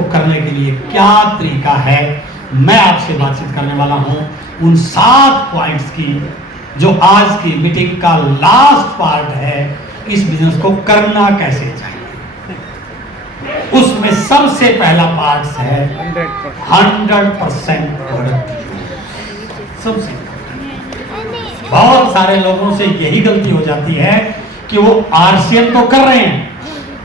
को करने के लिए क्या तरीका है, मैं आपसे बातचीत करने वाला हूं उन 7 पॉइंट्स की, जो आज की मीटिंग का लास्ट पार्ट है। इस बिजनेस को करना कैसे चाहिए, उसमें सबसे पहला पार्ट है 100% प्रोडक्ट। सबसे बहुत सारे लोगों से यही गलती हो जाती है कि वो आरसीएम तो कर रहे हैं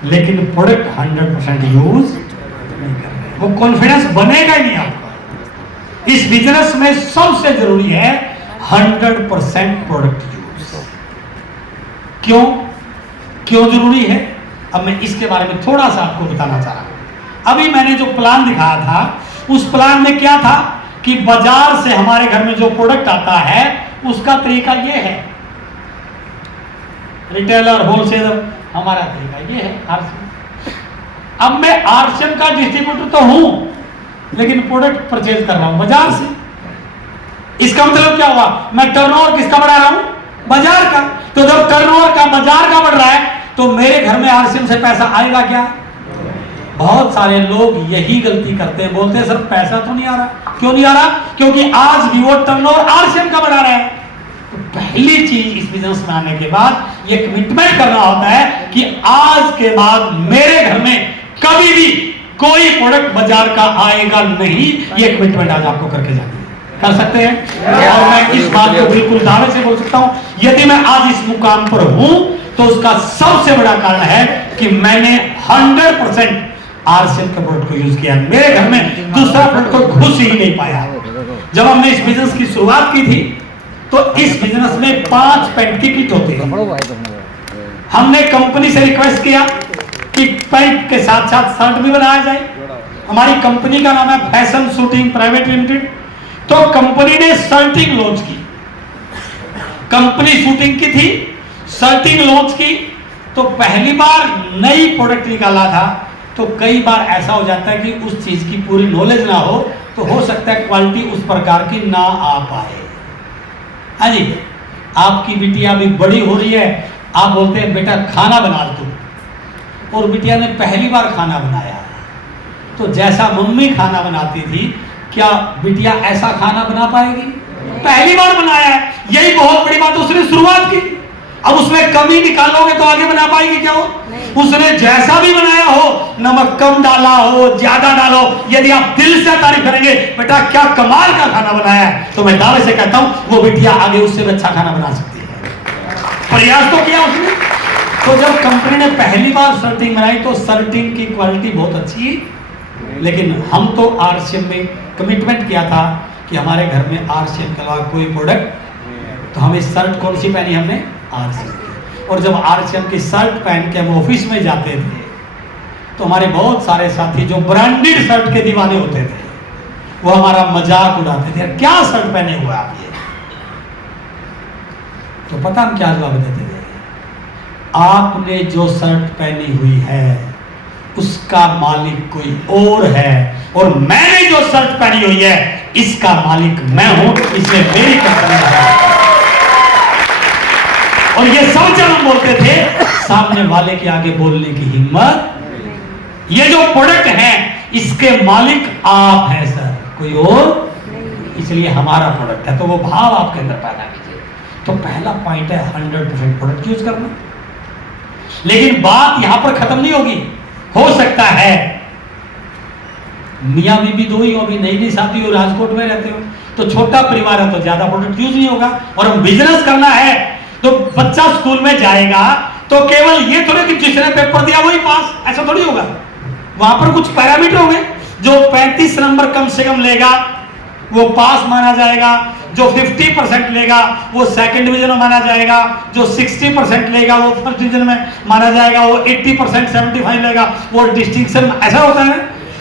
लेकिन प्रोडक्ट 100% यूज नहीं कर रहे। वो कॉन्फिडेंस बनेगा ही नहीं आपका। इस बिजनेस में सबसे जरूरी है 100% प्रोडक्ट यूज। क्यों जरूरी है, अब मैं इसके बारे में थोड़ा सा आपको बताना चाह रहा हूं। अभी मैंने जो प्लान दिखाया था, उस प्लान में क्या था कि बाजार से हमारे घर में जो प्रोडक्ट आता है उसका तरीका ये है, रिटेलर होलसेलर, हमारा तरीका ये है आरसीएम। अब मैं आरसीएम का डिस्ट्रीब्यूटर तो हूं लेकिन प्रोडक्ट परचेज कर रहा हूं बाजार से। इसका मतलब क्या हुआ, मैं टर्नओवर किसका बढ़ा रहा हूं, बाजार का। तो जब टर्नओवर का बाजार का बढ़ रहा है तो मेरे घर में आरसीएम से पैसा आएगा क्या। बहुत सारे लोग यही गलती करते हैं, बोलते हैं सर पैसा तो नहीं आ रहा। क्यों नहीं आ रहा, क्योंकि आज भी वो टर्नओवर आरसीएम का बढ़ा रहा है। तो पहली चीज इस बिजनेस में आने के बाद ये कमिटमेंट करना होता है कि आज के बाद मेरे घर में कभी भी कोई प्रोडक्ट बाजार का आएगा नहीं। ये कमिटमेंट आज आपको करके जानी है। कर सकते हैं, और मैं इस बात को बिल्कुल दावे से बोल सकता हूं, यदि मैं आज इस मुकाम पर हूं तो उसका सबसे बड़ा कारण है कि मैंने 100% आरसीएम के प्रोडक्ट को यूज किया। मेरे घर में दूसरा प्रोडक्ट को घुस ही नहीं पाया। जब हमने इस बिजनेस की शुरुआत की थी तो इस बिजनेस में 5 पैंट की किट होती थी। हमने कंपनी से रिक्वेस्ट किया कि पैंट के साथ साथ शर्ट भी बनाया जाए। हमारी कंपनी का नाम है फैशन शूटिंग प्राइवेट लिमिटेड। तो कंपनी ने शर्टिंग लॉन्च की, कंपनी शूटिंग की थी, शर्टिंग लॉन्च की। तो पहली बार नई प्रोडक्ट निकाला था, तो कई बार ऐसा हो जाता है कि उस चीज की पूरी नॉलेज ना हो, तो हो सकता है क्वालिटी उस प्रकार की ना आ पाए। हाँ जी, आपकी बिटिया भी बड़ी हो रही है, आप बोलते हैं बेटा खाना बना दो, और बिटिया ने पहली बार खाना बनाया। तो जैसा मम्मी खाना बनाती थी, क्या बिटिया ऐसा खाना बना पाएगी? पहली बार बनाया है, यही बहुत बड़ी बात। उसने शुरुआत की, अब उसमें कमी निकालोगे तो आगे बना पाएगी क्या? हो उसने जैसा भी बनाया हो, नमक कम डाला हो, ज्यादा डालो, यदि आप दिल से तारीफ करेंगे बेटा क्या कमाल का खाना बनाया है, तो मैं दावे से कहता हूं वो बिटिया आगे उससे भी अच्छा खाना बना सकती है। प्रयास तो किया उसने। तो जब कंपनी ने पहली बार शर्टिंग बनाई तो शर्टिंग की क्वालिटी बहुत अच्छी, लेकिन हम तो आरसीएम में कमिटमेंट किया था कि हमारे घर में आरसीएम के अलावा कोई प्रोडक्ट, तो हमें शर्ट कौन सी पहनी हमने, आरसीएम। और जब आरसीएम की शर्ट पहन के हम ऑफिस में जाते थे तो हमारे बहुत सारे साथी जो ब्रांडेड शर्ट के दीवाने होते थे वो हमारा मजाक उड़ाते थे, क्या शर्ट पहने हुए आप ये। तो पता हम क्या जवाब देते थे, आपने जो शर्ट पहनी हुई है उसका मालिक कोई और है, और मैंने जो शर्ट पहनी हुई है इसका मालिक मैं हूं, इसलिए मेरी कंपनी है। और ये सब जब हम बोलते थे, सामने वाले के आगे बोलने की हिम्मत, ये जो प्रोडक्ट है इसके मालिक आप हैं सर, कोई और, इसलिए हमारा प्रोडक्ट है। तो वो भाव आपके अंदर पैदा कीजिए। तो पहला पॉइंट है 100% प्रोडक्ट यूज करना। लेकिन बात यहां पर खत्म नहीं होगी। हो सकता है मियां बीबी दो ही हो, अभी नई नई शादी हो, राजकोट में रहते हो, तो छोटा परिवार है तो ज्यादा प्रोडक्ट यूज नहीं होगा। और हम बिजनेस करना है तो बच्चा स्कूल में जाएगा तो केवल ये थोड़े कि जिसने पेपर दिया वही पास, ऐसा थोड़ी होगा। वहां पर कुछ पैरामीटर होंगे। जो 35 नंबर कम से कम लेगा वो पास माना जाएगा, जो 50% लेगा वो सेकंड डिवीजन में माना जाएगा, जो 60% लेगा वो फर्स्ट डिवीजन में माना जाएगा, वो 80% 75 लेगा वो डिस्टिंक्शन, ऐसा होता है।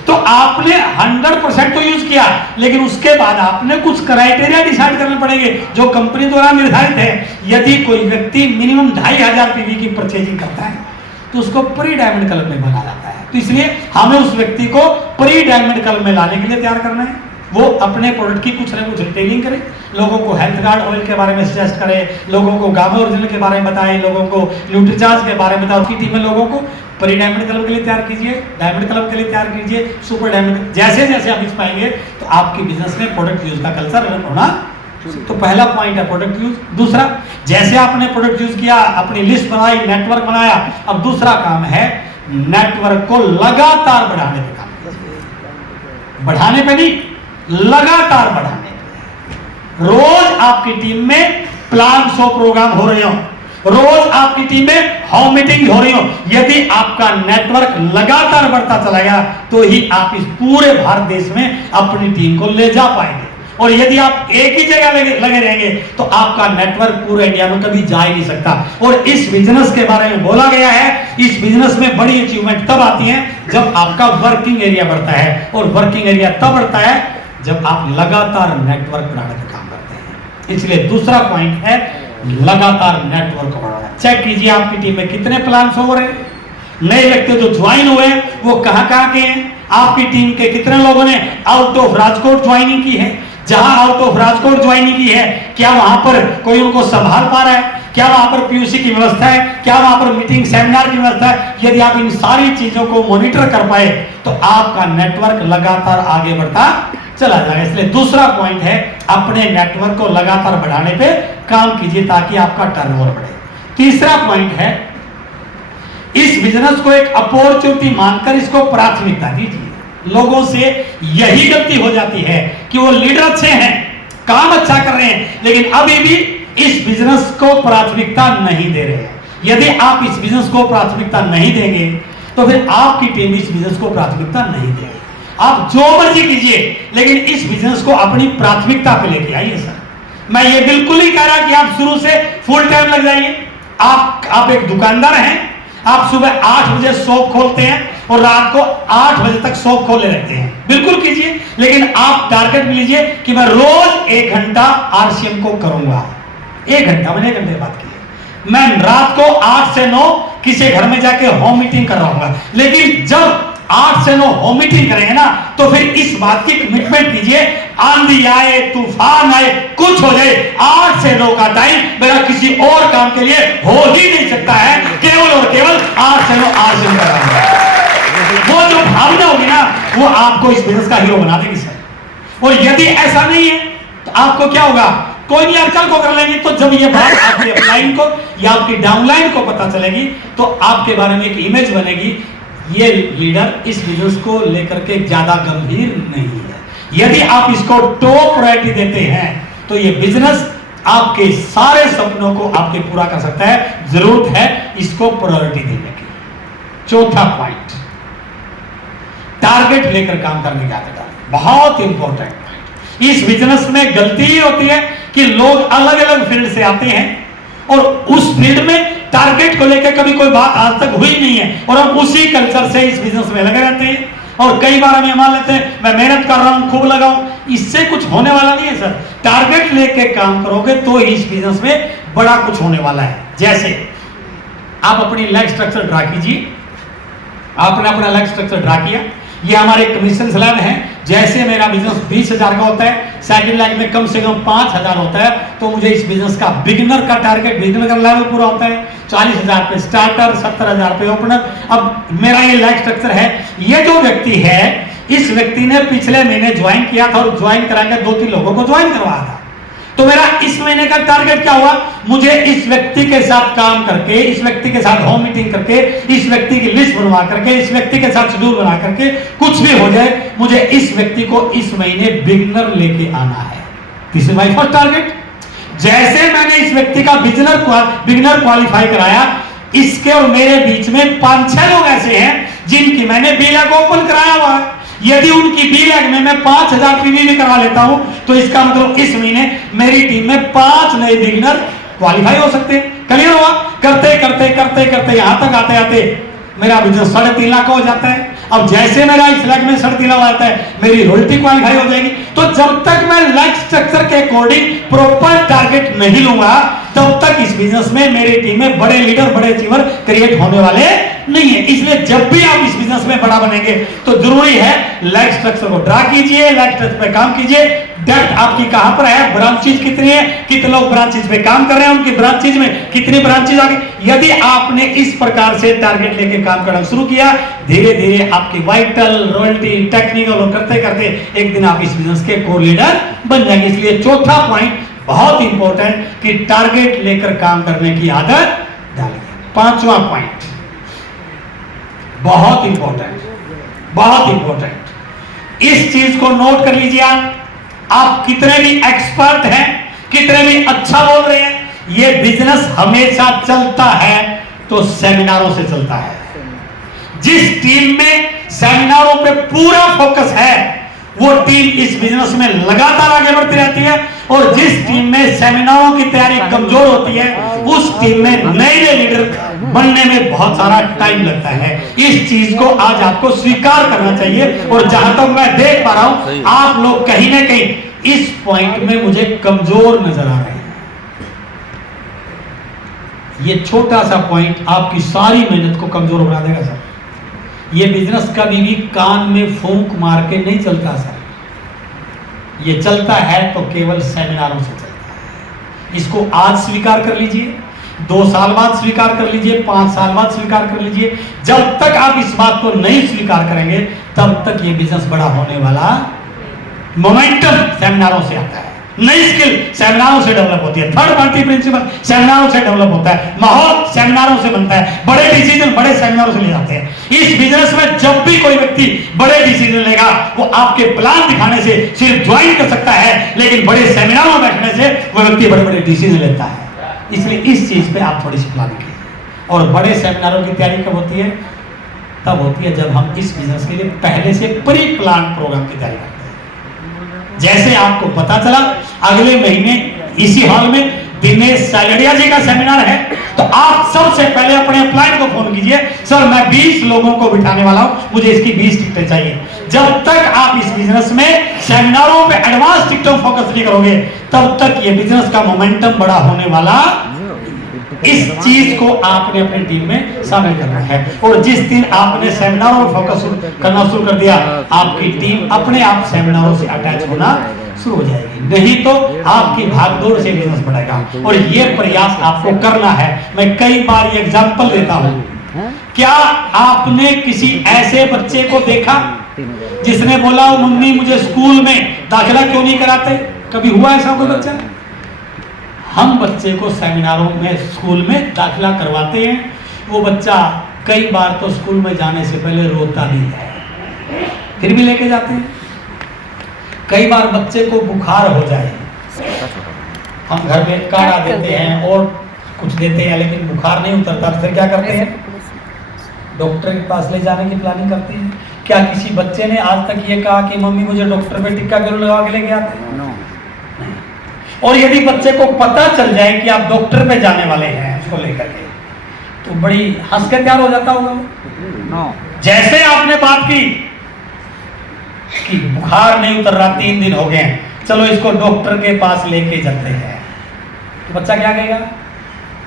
तो आपने 100% तो यूज किया, लेकिन उसके बाद आपने कुछ क्राइटेरिया डिसाइड करने पड़ेंगे जो कंपनी द्वारा निर्धारित है। यदि कोई व्यक्ति मिनिमम 2500 पीवी की परचेजिंग करता है तो उसको प्री डायमंड क्लब में बना जाता है। तो इसलिए हमें उस व्यक्ति को प्री डायमंड क्लब में लाने के लिए तैयार करना है। वो अपने प्रोडक्ट की कुछ ना कुछ रिटेलिंग करे, लोगों को हेल्थ गार्ड ऑयल के बारे में सजेस्ट करे, लोगों को गामा ओरिजिनल के बारे में बताए, लोगों को न्यूट्रीचार्ज के बारे में बताए, उसकी टीम में लोगों को प्री डायमंड क्लब के लिए तैयार कीजिए, डायमंड क्लब के लिए तैयार कीजिए, सुपर डायमंड, जैसे जैसे आप इस पाएंगे तो आपके बिजनेस में प्रोडक्ट यूज का कल्चर होना। तो पहला पॉइंट है प्रोडक्ट यूज। दूसरा, जैसे आपने प्रोडक्ट यूज किया, अपनी लिस्ट बनाई, नेटवर्क बनाया, अब दूसरा काम है नेटवर्क को लगातार बढ़ाने पे काम कीजिए। बढ़ाने पे नहीं, लगातार बढ़ाने पे। रोज आपकी टीम में प्लान 100 प्रोग्राम हो रहे हो, रोज आपकी टीम में होम मीटिंग हो रही हो। यदि आपका नेटवर्क लगातार बढ़ता चला गया तो ही आप इस पूरे भारत देश में अपनी टीम को ले जा पाएंगे। और यदि आप एक ही जगह लगे रहेंगे तो आपका नेटवर्क पूरे इंडिया में कभी जा ही नहीं सकता। और इस बिजनेस के बारे में बोला गया है, इस बिजनेस में बड़ी अचीवमेंट तब आती है जब आपका वर्किंग एरिया बढ़ता है, और वर्किंग एरिया तब बढ़ता है जब आप लगातार नेटवर्क बढ़ाने का काम करते हैं। इसलिए दूसरा पॉइंट है लगातार नेटवर्क को बढ़ाना। चेक कीजिए आपकी टीम में कितने प्लान्स हो रहे हैं, नए व्यक्ति जो ज्वाइन हुए वो कहां के हैं, आपकी टीम के कितने लोगों ने आउट ऑफ राजकोट ज्वाइनिंग की है। जहां आउट ऑफ राजकोट ज्वाइनिंग की है, क्या वहां पर कोई उनको संभाल पा रहा है, क्या वहां पर पीयूसी की व्यवस्था है, क्या वहां पर मीटिंग सेमिनार की व्यवस्था है। यदि आप इन सारी चीजों को मॉनिटर कर पाए तो आपका नेटवर्क लगातार आगे बढ़ता चला जाएगा। इसलिए दूसरा पॉइंट है अपने नेटवर्क को लगातार बढ़ाने पे काम कीजिए ताकि आपका टर्नओवर बढ़े। तीसरा पॉइंट है इस बिजनेस को एक अपॉर्चुनिटी मानकर इसको प्राथमिकता दीजिए। लोगों से यही गलती हो जाती है कि वो लीडर अच्छे हैं, काम अच्छा कर रहे हैं, लेकिन अभी भी इस बिजनेस को प्राथमिकता नहीं दे रहे हैं। यदि आप इस बिजनेस को प्राथमिकता नहीं देंगे तो फिर आपकी टीम इस बिजनेस को प्राथमिकता नहीं देगी। आप जो मर्जी कीजिए लेकिन इस बिजनेस को अपनी प्राथमिकता पे लेके आइए। सर, मैं ये बिल्कुल नहीं कह रहा कि आप शुरू से फुल टाइम लग जाइए। आप एक दुकानदार हैं, आप सुबह 8 बजे शॉप खोलते हैं और रात को 8 बजे तक शॉप खोले रहते हैं, बिल्कुल कीजिए, लेकिन आप टारगेट में लीजिए कि मैं रोज 1 घंटा आरसीएम को करूंगा। 1 घंटा, मैंने 1 घंटे बात की है। मैं रात को 8 से 9 किसी घर में जाके होम मीटिंग कर रहा हूं, लेकिन जब 8 से 9 होम मीटिंग करेंगे ना तो फिर इस बात की कमिटमेंट कीजिए, आंधी आए, तूफान आए, कुछ हो जाए, 8 से 9 का टाइम मेरा किसी और काम के लिए हो ही नहीं सकता है, केवल और केवल 8 से 9 आरसीएम कर रहा हूं। वो जो भावना होगी ना वो आपको इस बिजनेस का हीरो बना देगी सर। और यदि ऐसा नहीं है तो आपको क्या होगा, कोई नहीं, आप कल को कर लेंगे। तो जब ये बात आपकी अपलाइन को या आपकी डाउनलाइन को पता चलेगी तो आपके बारे में एक इमेज बनेगी, ये लीडर इस बिजनेस को लेकर के ज्यादा गंभीर नहीं है। यदि आप इसको टॉप प्रायोरिटी देते हैं तो ये बिजनेस आपके सारे सपनों को आपके पूरा कर सकता है। जरूरत है इसको प्रायोरिटी देने की। चौथा पॉइंट, टारगेट लेकर काम करने की आदत, बहुत इंपॉर्टेंट पॉइंट। इस बिजनेस में गलती ही होती है कि लोग अलग अलग फील्ड से आते हैं और उस फील्ड में टारगेट को लेकर कभी कोई बात आज तक हुई नहीं है और हम उसी कल्चर से इस बिजनेस में लगे रहते हैं। और कई बार हम ये मान लेते हैं मैं मेहनत कर रहा हूं, खूब लगाऊं, इससे कुछ होने वाला नहीं है सर। टारगेट लेके काम करोगे तो ही इस बिजनेस में बड़ा कुछ होने वाला है। जैसे आप अपनी लाइफ स्ट्रक्चर ड्रा कीजिए, आपने अपना लाइफ स्ट्रक्चर ड्रा किया, ये हमारे कमीशन स्लैब है। जैसे मेरा बिजनेस 20,000 का होता है, सेकंड लाइन में कम से कम 5,000 होता है, तो मुझे इस बिजनेस का बिगिनर का टारगेट, बिगिनर का लेवल पूरा होता है 40,000 पे स्टार्टर, 70,000 पे ओपनर। अब मेरा ये लाइफ स्ट्रक्चर है। ये जो व्यक्ति है, इस व्यक्ति ने पिछले महीने ज्वाइन किया था और ज्वाइन कराकर 2-3 लोगों को ज्वाइन करवाया था। तो मेरा इस महीने का टारगेट क्या हुआ, मुझे इस व्यक्ति के साथ काम करके, इस व्यक्ति के साथ होम मीटिंग करके, इस व्यक्ति की लिस्ट बनवा करके, इस व्यक्ति के साथ शेड्यूल बना करके, कुछ भी हो जाए, मुझे इस व्यक्ति को इस महीने बिगिनर लेके आना है। This is my first target. जैसे मैंने इस व्यक्ति का बिगिनर क्वालिफाई कराया, इसके और मेरे बीच में 5-6 लोग ऐसे हैं जिनकी मैंने बीलैग ओपन कराया हुआ है। यदि उनकी बीलैग में मैं 5,000 पीवी भी करवा लेता हूं तो इसका मतलब इस महीने मेरी टीम में 5 नए बिगिनर क्वालिफाई हो सकते हैं। क्लियर हुआ? करते करते करते करते यहां तक आते आते मेरा बिजनेस 3.5 लाख का हो जाता है। अब जैसे मेरा इस लाख में 3.5 लाख आता है, मेरी रॉयल्टी क्वालिफाई हो जाएगी। तो जब तक मैं लाइफ स्ट्रक्चर के अकॉर्डिंग प्रॉपर टारगेट नहीं लूंगा तब तक इस बिजनेस में मेरी टीम में बड़े लीडर, बड़े अचीवर क्रिएट होने वाले नहीं है। इसलिए जब भी आप इस बिजनेस में बड़ा बनेंगे तो जरूरी है लाइफ स्ट्रक्चर को ड्रा कीजिए, लाइफ स्ट्रक्चर पे काम कीजिए, डेप्थ आपकी कहां पर है, ब्रांचेज कितनी है, कितने लोग ब्रांचेज पे काम कर रहे हैं, उनकी ब्रांचेज में कितनी ब्रांचेज आ गई। यदि आपने इस प्रकार से टारगेट लेके काम करना शुरू किया, धीरे धीरे आपकी वाइटल, रॉयल्टी, टेक्निकल करते करते एक दिन आप इस बिजनेस के कोर लीडर बन जाएंगे। इसलिए चौथा पॉइंट बहुत इंपॉर्टेंट कि टारगेट लेकर काम करने की आदत डालिए। पांचवा पॉइंट बहुत इंपॉर्टेंट, बहुत इंपॉर्टेंट, इस चीज को नोट कर लीजिए। आप कितने भी एक्सपर्ट हैं, कितने भी अच्छा बोल रहे हैं, यह बिजनेस हमेशा चलता है तो सेमिनारों से चलता है। जिस टीम में सेमिनारों पे पूरा फोकस है वो टीम इस बिजनेस में लगातार आगे बढ़ती रहती है, और जिस टीम में सेमिनारों की तैयारी कमजोर होती है उस टीम में नए नए लीडर बनने में बहुत सारा टाइम लगता है। इस चीज को आज आपको स्वीकार करना चाहिए। और जहां तक मैं देख पा रहा हूं, आप लोग कहीं ना कहीं इस पॉइंट में मुझे कमजोर नजर आ रहे हैं। ये छोटा सा पॉइंट आपकी सारी मेहनत को कमजोर बना देगा सर। ये बिजनेस कभी भी कान में फूंक मार के नहीं चलता सर, ये चलता है तो केवल सेमिनारों से चलता है। इसको आज स्वीकार कर लीजिए, 2 साल बाद स्वीकार कर लीजिए, 5 साल बाद स्वीकार कर लीजिए। जब तक आप इस बात को नहीं स्वीकार करेंगे तब तक ये बिजनेस बड़ा होने वाला। मोमेंटम सेमिनारों से आता है, नई स्किल सेमिनारों से डेवलप होती है, थर्ड पार्टी प्रिंसिपल सेमिनारों से डेवलप होता है, माहौल सेमिनारों से बनता है, बड़े डिसीजन बड़े सेमिनारों से ले जाते हैं। इस बिजनेस में जब भी कोई व्यक्ति बड़े डिसीजन लेगा वो आपके प्लान दिखाने से सिर्फ ज्वाइन कर सकता है, लेकिन बड़े सेमिनारों में बैठने से वो व्यक्ति बड़े बड़े डिसीजन लेता है। इसलिए इस चीज पे आप थोड़ी सी प्लानिंग कीजिए। और बड़े सेमिनारों की तैयारी कब होती है? तब होती है जब हम इस बिजनेस के लिए पहले से प्री प्लान प्रोग्राम की तैयारी करते हैं। जैसे आपको पता चला अगले महीने इसी हॉल में दिनेश सालड़िया जी का सेमिनार है, तो आप सबसे पहले अपने अपलाइन को फोन कीजिए, सर मैं 20 लोगों को बिठाने वाला हूं, मुझे इसकी 20 टिकटें चाहिए। जब तक आप इस बिजनेस में सेमिनारों पे एडवांस टिकटों फोकस नहीं करोगे तब तक ये बिजनेस का मोमेंटम बड़ा होने वाला। इस चीज को आपने अपनी टीम में शामिल करना है। और जिस दिन आपने सेमिनारों पर फोकस करना शुरू कर दिया, आपकी टीम अपने आप सेमिनारों से अटैच होना शुरू हो जाएगी। नहीं तो आपकी भागदौड़ से बिजनेस बढ़ेगा। और ये प्रयास आपको करना है। मैं कई बार ये एग्जांपल देता हूं। क्या आपने किसी ऐसे बच्चे को देखा जिसने बोला मम्मी मुझे स्कूल में दाखिला क्यों नहीं कराते? कभी हुआ ऐसा कोई बच्चा? हम बच्चे को सेमिनारों में स्कूल में दाखिला करवाते हैं, वो बच्चा कई बार तो स्कूल में जाने से पहले रोता भी है, फिर भी लेके जाते हैं। कई बार बच्चे को बुखार हो जाए, हम घर में काढ़ा देते हैं और कुछ देते हैं, लेकिन बुखार नहीं उतरता, फिर क्या करते हैं? डॉक्टर के पास ले जाने की प्लानिंग करते हैं। क्या किसी बच्चे ने आज तक ये कहा कि मम्मी मुझे डॉक्टर पे टिक्का जरूर लगा के लेके आते हैं? और यदि बच्चे को पता चल जाए कि आप डॉक्टर पे जाने वाले हैं उसको लेकर के, तो बड़ी हंस के तैयार हो जाता होगा। जैसे आपने बात की कि बुखार नहीं उतर रहा, 3 दिन हो गए, चलो इसको डॉक्टर के पास लेके जाते हैं, तो बच्चा क्या कहेगा?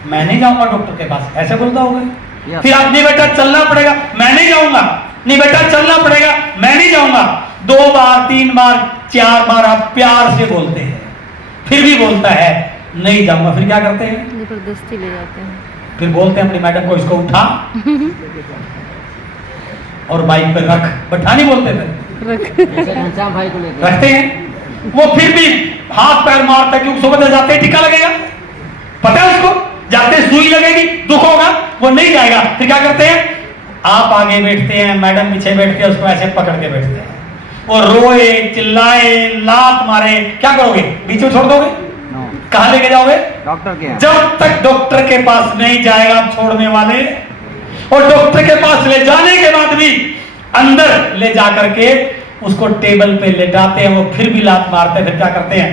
मैं नहीं जाऊंगा डॉक्टर के पास, ऐसे बोलता होगा। फिर आप नहीं बेटा चलना पड़ेगा, मैं नहीं जाऊंगा, नहीं बेटा चलना पड़ेगा, मैं नहीं जाऊंगा। 2 बार 3 बार 4 बार आप प्यार से बोलते हैं, फिर भी बोलता है नहीं जाऊंगा। फिर क्या करते हैं? जबरदस्ती ले जाते हैं। फिर बोलते हैं अपनी मैडम को इसको उठा और बाइक पे रख, बैठा नहीं बोलते थे, रखते हैं। वो फिर भी हाथ पैर मारता क्यों? सुबह जाते हैं टीका लगेगा, पता है उसको, जाते सुई लगेगी, दुख होगा, वो नहीं जाएगा। फिर क्या करते हैं? आप आगे बैठते हैं, मैडम पीछे बैठ के उसको ऐसे पकड़ के बैठते हैं, और रोए चिल्लाए लात मारे, क्या करोगे? बीच में छोड़ दोगे? कहां लेके जाओगे? डॉक्टर के। जब तक डॉक्टर के पास नहीं जाएगा छोड़ने वाले, और डॉक्टर के पास ले जाने के बाद भी अंदर ले जाकर के उसको टेबल पे लेटाते हैं, वो फिर भी लात मारते हैं। फिर क्या करते हैं?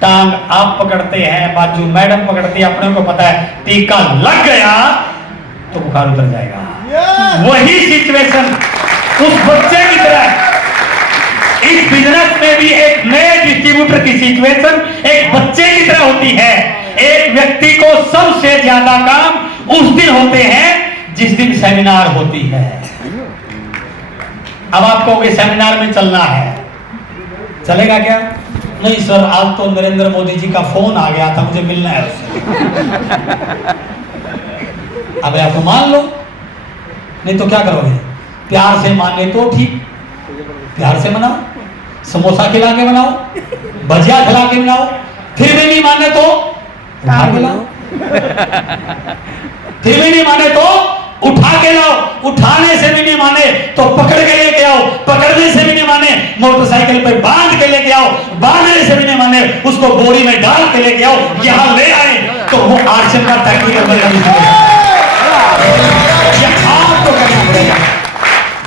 टांग आप पकड़ते हैं, बाजू मैडम पकड़ती है। अपने को पता है टीका लग गया तो बुखार उतर जाएगा। वही सिचुएशन उस बच्चे की तरह इस बिजनेस में भी एक नए डिस्ट्रीब्यूटर की सिचुएशन एक बच्चे की तरह होती है। एक व्यक्ति को सबसे ज्यादा काम उस दिन होते हैं जिस दिन सेमिनार होती है। अब आप कहोगे सेमिनार में चलना है, चलेगा क्या? नहीं सर, आज तो नरेंद्र मोदी जी का फोन आ गया था, मुझे मिलना है उससे। अब आप तो मान लो, नहीं तो क्या करोगे? प्यार से मान ले तो ठीक, प्यार से मनाओ, समोसा खिला के बनाओ, भजिया खिला के बनाओ, फिर भी नहीं माने तो उठा के लाओ, फिर भी नहीं माने तो उठा के लाओ, उठाने से भी नहीं माने तो पकड़ के लेके आओ, पकड़ने से भी नहीं माने मोटरसाइकिल पे बांध के लेके आओ, बांधने से भी नहीं माने उसको बोरी में डाल के लेके आओ, यहां ले आए तो वो आर्चर का टेक्निकल आपको करना पड़ेगा।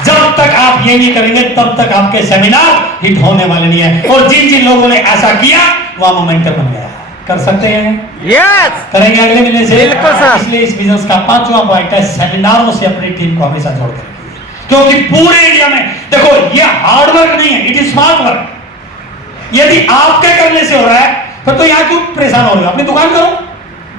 जब तक आप ये नहीं करेंगे तब तक आपके सेमिनार हिट होने वाले नहीं है। और जिन जिन लोगों ने ऐसा किया वहां मोमेंटम बन गया। कर सकते हैं? यस, करेंगे अगले महीने से। बिल्कुल सर। इसलिए इस बिजनेस का 5वां पॉइंट है, सेमिनारों से अपनी टीम को हमेशा जोड़ कर रखिए, क्योंकि पूरे इंडिया में देखो ये हार्ड वर्क नहीं है, इट इज स्मार्ट वर्क। यदि आपके करने से हो रहा है फिर तो यहाँ क्यों परेशान हो रहे हो? अपनी दुकान करो,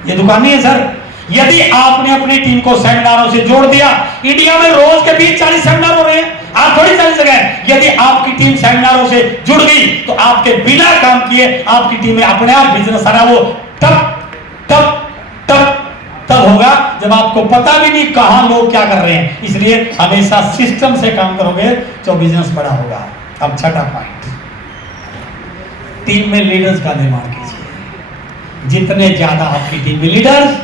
ये दुकान नहीं है सर। यदि आपने अपनी टीम को सेमिनारों से जोड़ दिया, इंडिया में रोज के 20-40 सेमिनार हो रहे हैं, आप थोड़ी 40 जगह है। यदि आपकी टीम सेमिनारों से जुड़ गई तो आपके बिना काम किए आपकी टीम में अपने आप बिजनेस आ रहा, वो तब होगा जब आपको पता भी नहीं कहां लोग क्या कर रहे हैं। इसलिए हमेशा सिस्टम से काम करोगे तो बिजनेस बड़ा होगा। अब छठा पॉइंट, टीम में लीडर्स का निर्माण कीजिए। जितने ज्यादा आपकी टीम में लीडर्स,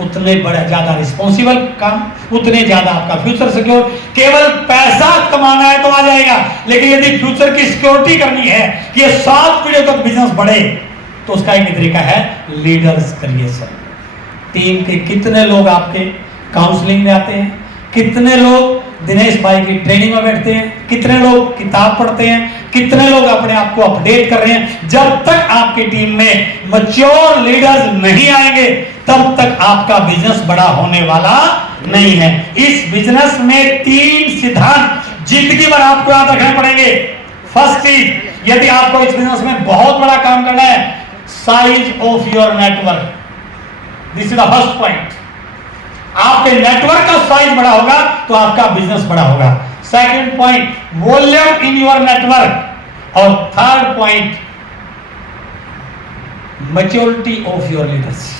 उतने बड़ा ज्यादा रिस्पॉन्सिबल काम, उतने ज्यादा आपका फ्यूचर सिक्योर। केवल पैसा कमाना है तो आ जाएगा, लेकिन यदि फ्यूचर की सिक्योरिटी करनी है कि ये 7 पीढ़ियों तक बिजनेस बढ़े, तो उसका एक तरीका है लीडर्स क्रिएशन। टीम के कितने लोग आपके काउंसलिंग में आते हैं, कितने लोग दिनेश भाई की ट्रेनिंग में बैठते हैं, कितने लोग किताब पढ़ते हैं, कितने लोग अपने आप को अपडेट कर रहे हैं। जब तक आपकी टीम में मैच्योर लीडर्स नहीं आएंगे तब तक आपका बिजनेस बड़ा होने वाला नहीं है। इस बिजनेस में 3 सिद्धांत जिंदगी भर आपको याद रखने पड़ेंगे। फर्स्ट चीज, यदि आपको इस बिजनेस में बहुत बड़ा काम करना है, size of your network, this is the first point. आपके नेटवर्क का साइज बड़ा होगा तो आपका बिजनेस बड़ा होगा। Second point, volume in your network. और third point, maturity of your leaders.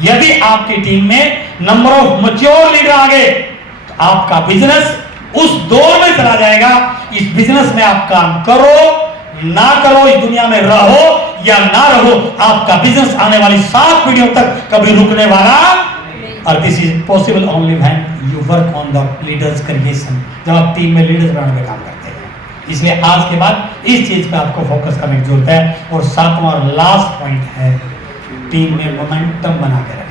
यदि आपकी टीम में नंबर ऑफ मैच्योर लीडर आ गए तो आपका बिजनेस उस दौर में चला जाएगा। इस बिजनेस में आप काम करो ना करो, इस दुनिया में रहो या ना रहो, आपका बिजनेस आने वाली 7 पीढ़ियों तक कभी रुकने वाला। और this is possible only when you work on the leaders creation, जब आप टीम में लीडर्स बनाने में काम करते हैं। इसलिए आज के बाद इस चीज पे आपको फोकस करने की जरूरत है। और 7वां और लास्ट पॉइंट है, टीम में मोमेंटम बना के रखिए।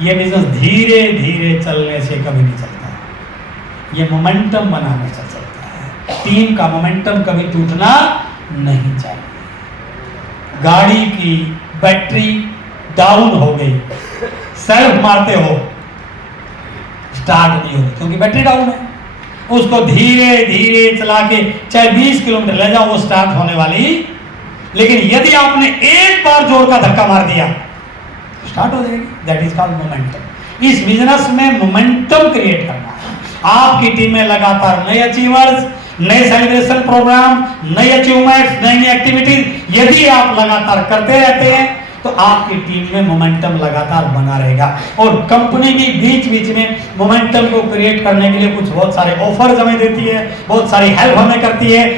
ये बिजनेस धीरे धीरे चलने से कभी नहीं चलता, ये मोमेंटम बनाने से चलता है। टीम का मोमेंटम कभी टूटना नहीं चाहिए। गाड़ी की बैटरी डाउन हो गई, सेल्फ मारते हो, स्टार्ट नहीं होगी क्योंकि बैटरी डाउन है। उसको धीरे धीरे चला के चाहे 20 किलोमीटर ले जाओ, वो स्टार्ट होने वाली। लेकिन यदि आपने एक बार जोर का धक्का मार दिया, स्टार्ट हो जाएगी। That is called momentum. इस बिजनेस में मोमेंटम क्रिएट करना है। आपकी टीम में लगातार नए अचीवर्स, नए सेलिब्रेशन प्रोग्राम, नई अचीवमेंट्स, नई एक्टिविटीज यदि आप लगातार करते रहते हैं तो आपकी टीम में मोमेंटम लगातार बना रहेगा। और कंपनी भी बीच बीच में मोमेंटम को क्रिएट करने के लिए कुछ बहुत सारे ऑफर्स हमें देती है, बहुत सारी हेल्प हमें करती है।